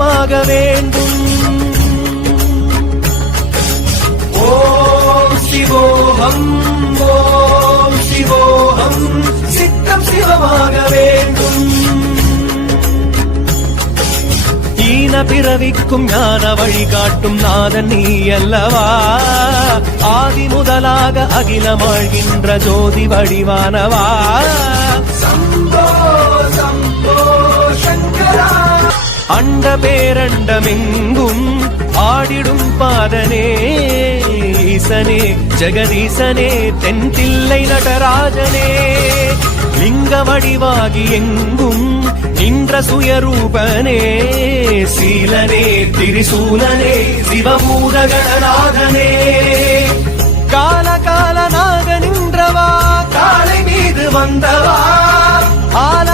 சிவமாக வேண்டும். ஓம் சிவோகம் ஓம் சிவோகம் சித்தம் சிவமாக வேண்டும். ஈன பிறவிக்கும் ஞான வழிகாட்டும் நாதன் நீ அல்லவா, ஆதி முதலாக அகிலமாழ்கின்ற ஜோதி வடிவானவா. சம்போ சம்போ சங்கரா அண்ட பேரண்டமெங்கும் ஆடிடும் பாதனே ஈசனே ஜெகதீசனே தென்தில்லை நடராஜனே. லிங்க வடிவாகி எங்கும் நின்ற சுயரூபனே சீலனே திரிசூலனே சிவபூதகணநாதனே. கால காலனாக நின்றவா காலை மீது வந்தவா ஆல